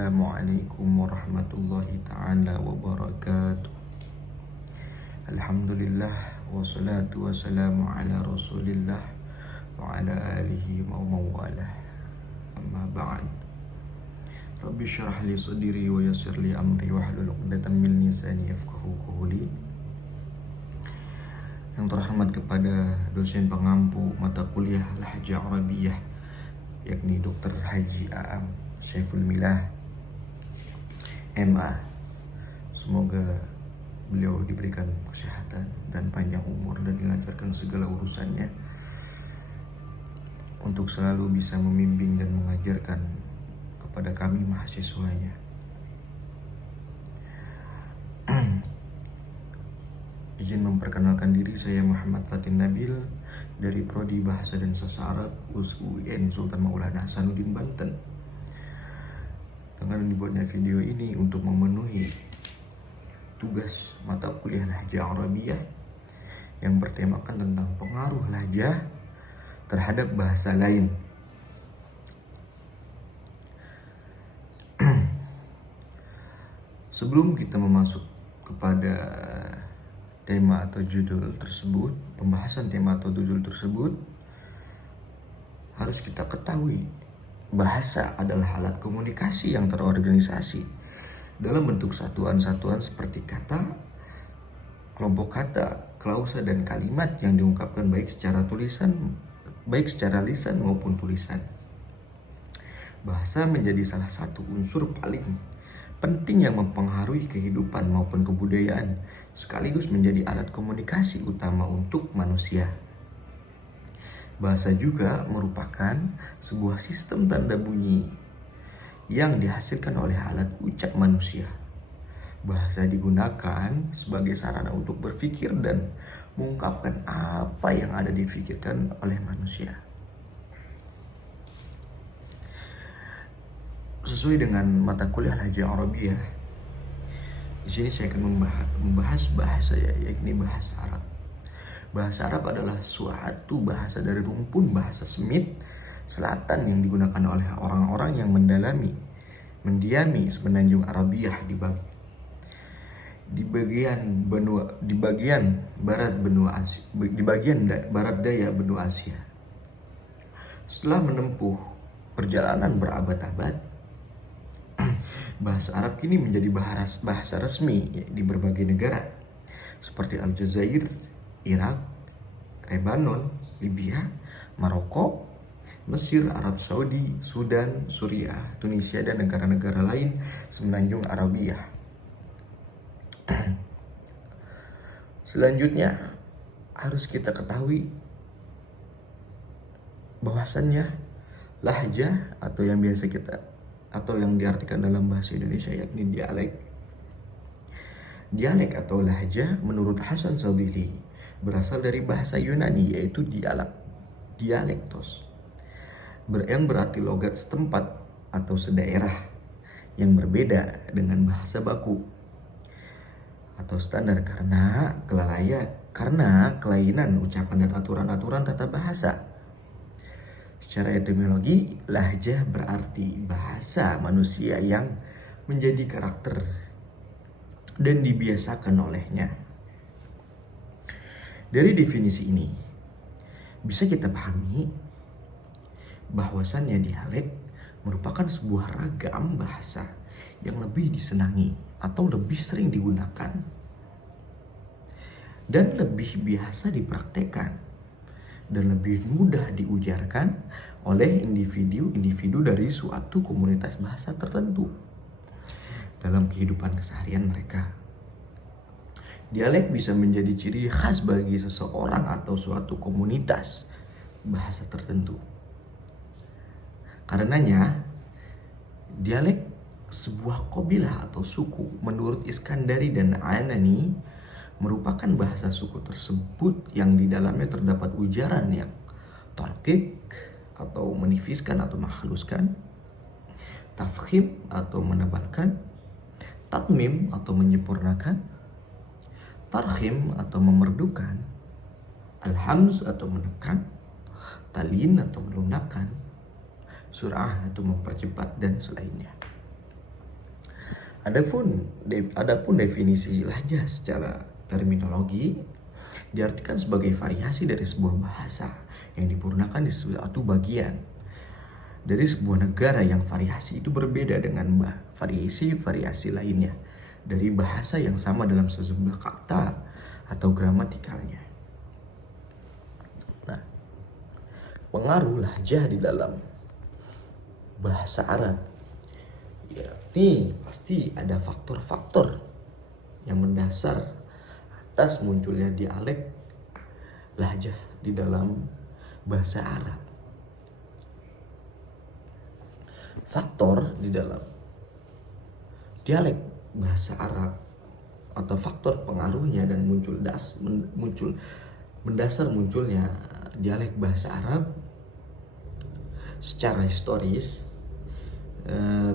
Assalamualaikum warahmatullahi ta'ala wabarakatuh. Alhamdulillah wassalatu wassalamu ala rasulillah wa ala alihi wa mawalah. Amma ba'd. Rabbi syrah li sadri wa yassir li amri wahlul 'uqdatam min lisani yafqahu qawli. Yang terhormat kepada dosen pengampu mata kuliah Lahjah Arabiyah, yakni Dr. Haji Aam Syaiful Milah MA. Semoga beliau diberikan kesehatan dan panjang umur dan dilancarkan segala urusannya untuk selalu bisa membimbing dan mengajarkan kepada kami mahasiswanya. Izin memperkenalkan diri, saya Muhammad Fatin Nabil dari Prodi Bahasa dan Sastra Arab UIN Sultan Maulana Hasanuddin Banten. Dengan dibuatnya video ini untuk memenuhi tugas mata kuliah Lahjah Arabiyah yang bertemakan tentang pengaruh lahjah terhadap bahasa lain. Sebelum kita masuk kepada tema atau judul tersebut, pembahasan tema atau judul tersebut, harus kita ketahui bahasa adalah alat komunikasi yang terorganisasi dalam bentuk satuan-satuan seperti kata, kelompok kata, klausa, dan kalimat yang diungkapkan baik secara lisan maupun tulisan. Bahasa menjadi salah satu unsur paling penting yang mempengaruhi kehidupan maupun kebudayaan, sekaligus menjadi alat komunikasi utama untuk manusia. Bahasa juga merupakan sebuah sistem tanda bunyi yang dihasilkan oleh alat ucap manusia. Bahasa digunakan sebagai sarana untuk berpikir dan mengungkapkan apa yang ada dipikirkan oleh manusia. Sesuai dengan mata kuliah Lahjah Arabiyah, di sini saya akan membahas bahasa, yakni bahasa Arab. Bahasa Arab adalah suatu bahasa dari rumpun bahasa Semit Selatan yang digunakan oleh orang-orang yang mendiami semenanjung Arabia di bagian barat daya benua Asia. Setelah menempuh perjalanan berabad-abad, bahasa Arab kini menjadi bahasa resmi di berbagai negara seperti Aljazair, Irak, Lebanon, Libya, Maroko, Mesir, Arab Saudi, Sudan, Suriah, Tunisia, dan negara-negara lain semenanjung Arabia. Selanjutnya harus kita ketahui bahwasannya lahjah atau yang diartikan dalam bahasa Indonesia yakni dialek. Dialek atau lahjah menurut Hasan Sadili berasal dari bahasa Yunani, yaitu dialektos, yang berarti logat setempat atau sedaerah yang berbeda dengan bahasa baku atau standar karena kelainan ucapan dan aturan-aturan tata bahasa. Secara etimologi, lahjah berarti bahasa manusia yang menjadi karakter dan dibiasakan olehnya. Dari definisi ini, bisa kita pahami bahwasannya dialek merupakan sebuah ragam bahasa yang lebih disenangi atau lebih sering digunakan dan lebih biasa dipraktekkan dan lebih mudah diujarkan oleh individu dari suatu komunitas bahasa tertentu dalam kehidupan keseharian mereka. Dialek bisa menjadi ciri khas bagi seseorang atau suatu komunitas bahasa tertentu. Karenanya, dialek sebuah qabilah atau suku menurut Iskandari dan Anani merupakan bahasa suku tersebut yang di dalamnya terdapat ujaran yang tarqiq atau menifiskan atau menghaluskan, tafkhim atau menebalkan, tatmim atau menyempurnakan, tarhim atau memerdukan, alhamz atau menekan, talin atau melunakkan, surah atau mempercepat, dan selainnya. Adapun definisi lahjah secara terminologi diartikan sebagai variasi dari sebuah bahasa yang dipurnakan di suatu bagian dari sebuah negara yang variasi itu berbeda dengan variasi-variasi lainnya dari bahasa yang sama dalam sejumlah kata atau gramatikalnya. Nah, pengaruh lahjah di dalam bahasa Arab, ya, ini pasti ada faktor-faktor yang mendasar atas munculnya dialek lahjah di dalam bahasa Arab. Faktor di dalam dialek bahasa Arab atau faktor pengaruhnya dan mendasar munculnya dialek bahasa Arab secara historis.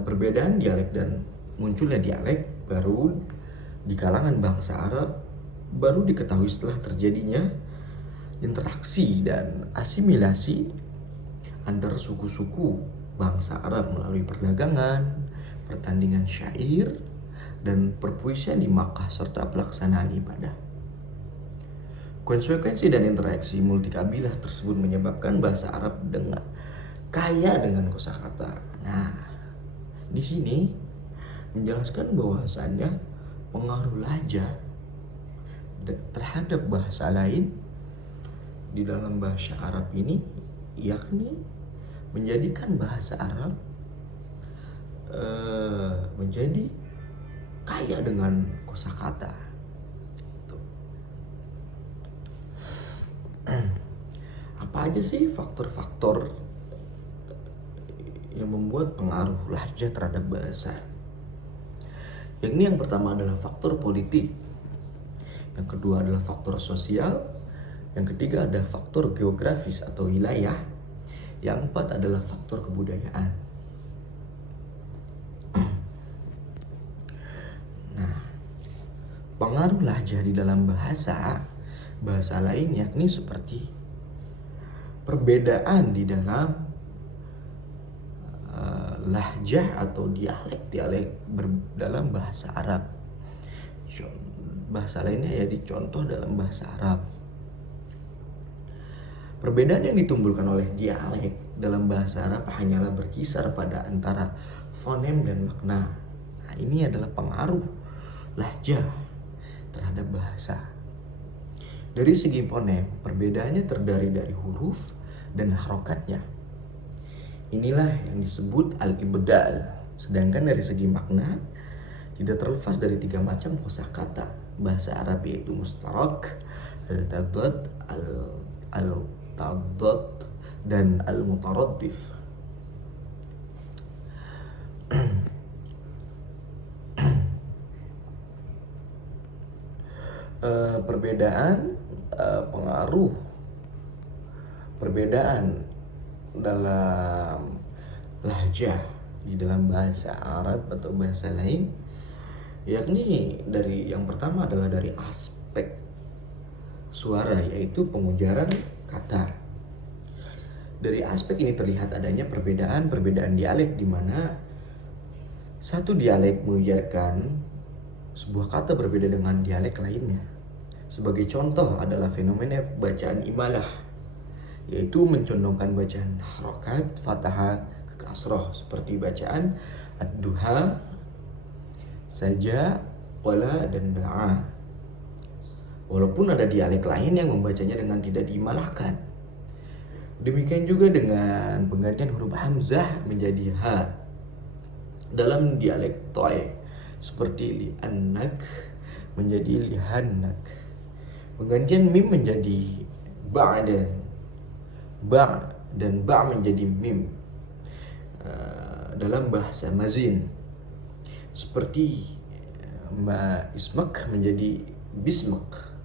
Perbedaan dialek dan munculnya dialek baru di kalangan bangsa Arab baru diketahui setelah terjadinya interaksi dan asimilasi antar suku-suku bangsa Arab melalui perdagangan, pertandingan syair, dan perpuisian di Makkah serta pelaksanaan ibadah. Konsekuensi dan interaksi multikabilah tersebut menyebabkan bahasa Arab kaya dengan kosakata. Nah, di sini menjelaskan bahwasannya pengaruh lahjah terhadap bahasa lain di dalam bahasa Arab ini, yakni menjadikan bahasa Arab menjadi kaya dengan kosakata. Apa aja sih faktor-faktor yang membuat pengaruh lahjah terhadap bahasa? Yang pertama adalah faktor politik, yang kedua adalah faktor sosial, yang ketiga adalah faktor geografis atau wilayah, yang keempat adalah faktor kebudayaan. Nah, pengaruh lahjah di dalam bahasa lain yakni seperti perbedaan di dalam lahjah atau dialek dalam bahasa Arab. Bahasa lainnya ya dicontoh dalam bahasa Arab. Perbedaan yang ditimbulkan oleh dialek dalam bahasa Arab hanyalah berkisar pada antara fonem dan makna. Nah, ini adalah pengaruh lahjah terhadap bahasa. Dari segi fonem, perbedaannya terdiri dari huruf dan harokatnya. Inilah yang disebut al-ibdal. Sedangkan dari segi makna, tidak terlepas dari 3 macam kosakata bahasa Arab, yaitu mustarak, al-tadad, al-tadad, dan al-mutaraddif. Perbedaan dalam lahjah di dalam bahasa Arab atau bahasa lain, yakni dari yang pertama adalah dari aspek suara, yaitu pengujaran kata. Dari aspek ini terlihat adanya perbedaan dialek di mana satu dialek mengujarkan sebuah kata berbeda dengan dialek lainnya. Sebagai contoh adalah fenomena bacaan imalah, yaitu mencondongkan bacaan harokat fathah ke kasroh seperti bacaan ad-duha, saja, wala, dan ba'a. Walaupun ada dialek lain yang membacanya dengan tidak diimalahkan. Demikian juga dengan penggantian huruf hamzah menjadi ha dalam dialek Toy, seperti li'annak menjadi lihannak. Penggantian mim menjadi ba' dan ba' menjadi mim dalam bahasa Mazin, seperti ma ismak menjadi bismak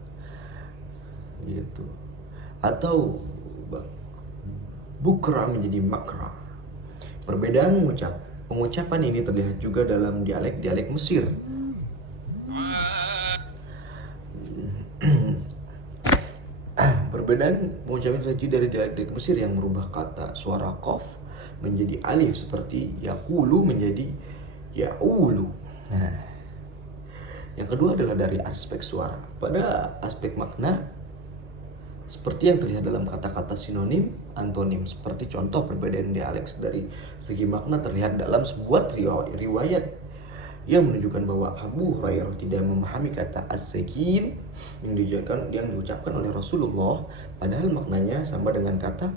gitu, atau bukra menjadi makra. Perbedaan pengucapan ini terlihat juga dalam dialek Mesir. Perbedaan pengucapan terjadi dari dialek Mesir yang merubah kata suara qaf menjadi alif, seperti yaqulu menjadi ya'ulu. Nah, Yang kedua adalah dari aspek suara. Pada aspek makna, seperti yang terlihat dalam kata-kata sinonim, antonim. Seperti contoh perbedaan dialek dari segi makna terlihat dalam sebuah riwayat yang menunjukkan bahwa Abu Hurairah tidak memahami kata as-sakin yang diucapkan oleh Rasulullah, padahal maknanya sama dengan kata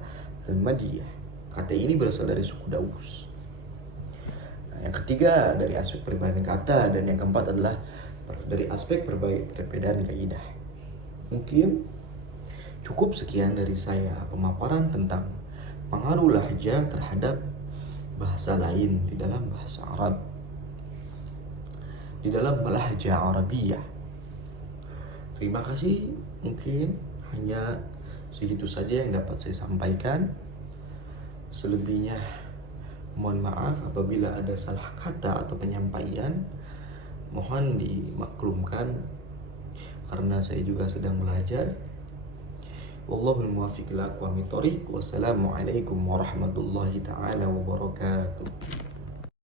al-madiyah. Kata ini berasal dari suku Daus. Nah, yang ketiga dari aspek perbedaan kata, dan yang keempat adalah dari aspek perbedaan kaidah. Mungkin cukup sekian dari saya pemaparan tentang pengaruh lahjah terhadap bahasa lain di dalam bahasa Arab, di dalam lahjah Arabiyah. Terima kasih, mungkin hanya segitu saja yang dapat saya sampaikan. Selebihnya mohon maaf apabila ada salah kata atau penyampaian, mohon dimaklumkan karena saya juga sedang belajar. Wallahul muwaffiq ila aqwamit thoriq. Wassalamualaikum warahmatullahi taala wabarakatuh.